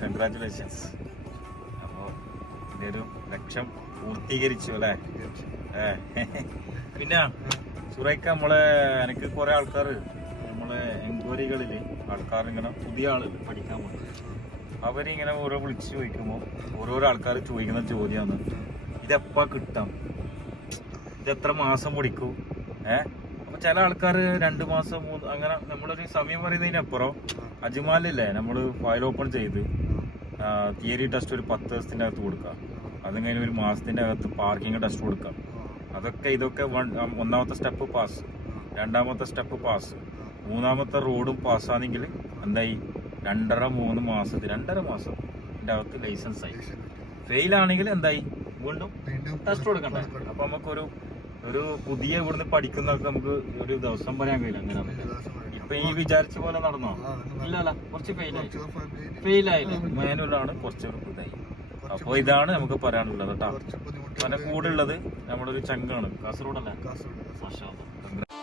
Congratulations. അപ്പോൾ ഇതൊരു ലക്ഷ്യം പൂർത്തീകരിച്ചു അല്ലേ? പിന്നെ സുറൈക്ക, എനിക്ക് കുറെ ആൾക്കാർ നമ്മളെ എൻക്വയറികളിൽ ആൾക്കാർ ഇങ്ങനെ പുതിയ ആളുകൾ പഠിക്കാൻ പോകും. അവരിങ്ങനെ ഓരോ വിളിച്ച് ചോദിക്കുമ്പോൾ ഓരോരോ ആൾക്കാർ ചോദിക്കുന്ന ചോദ്യമാണ്, ഇതെപ്പാ കിട്ടാം, ഇതെത്ര മാസം പിടിക്കും? അപ്പൊ ചില ആൾക്കാർ 2 മാസം 3 അങ്ങനെ നമ്മളൊരു സമയം പറയുന്നതിനപ്പുറം അജ്മാലില്ലേ നമ്മൾ ഫയൽ ഓപ്പൺ ചെയ്ത് തിയറി ടെസ്റ്റ് ഒരു 10 ദിവസത്തിൻ്റെ അകത്ത് കൊടുക്കുക, അതും കഴിഞ്ഞ് 1 മാസത്തിൻ്റെ അകത്ത് പാർക്കിംഗ് ടെസ്റ്റ് കൊടുക്കുക. ഇതൊക്കെ ഒന്നാമത്തെ സ്റ്റെപ്പ് പാസ്, രണ്ടാമത്തെ സ്റ്റെപ്പ് പാസ്, മൂന്നാമത്തെ റോഡും പാസ്സാണെങ്കിൽ എന്തായി 2.5-3 മാസത്തിൻ്റെ അകത്ത് ലൈസൻസ് ആയി. ഫെയിലാണെങ്കിൽ എന്തായി വീണ്ടും ടെസ്റ്റ് കൊടുക്കണ്ടേ? അപ്പൊ നമുക്കൊരു പുതിയ ഇവിടുന്ന് പഠിക്കുന്നവർക്ക് നമുക്ക് ഒരു ദിവസം പറയാൻ കഴിയില്ല. അങ്ങനെ ഇപ്പൊ ഈ വിചാരിച്ച പോലെ നടന്നോ? ഇല്ലല്ല, കുറച്ച് ഫെയിലായില്ലേ? മാനുവലാണ് കുറച്ചൊരു ഇതായി. അപ്പൊ ഇതാണ് നമുക്ക് പറയാനുള്ളത് കേട്ടോ. കൂടെ ഉള്ളത് നമ്മുടെ ഒരു ചങ്കാണ്, കാസർഗോഡല്ലേ? മാഷാ അല്ലാഹ്.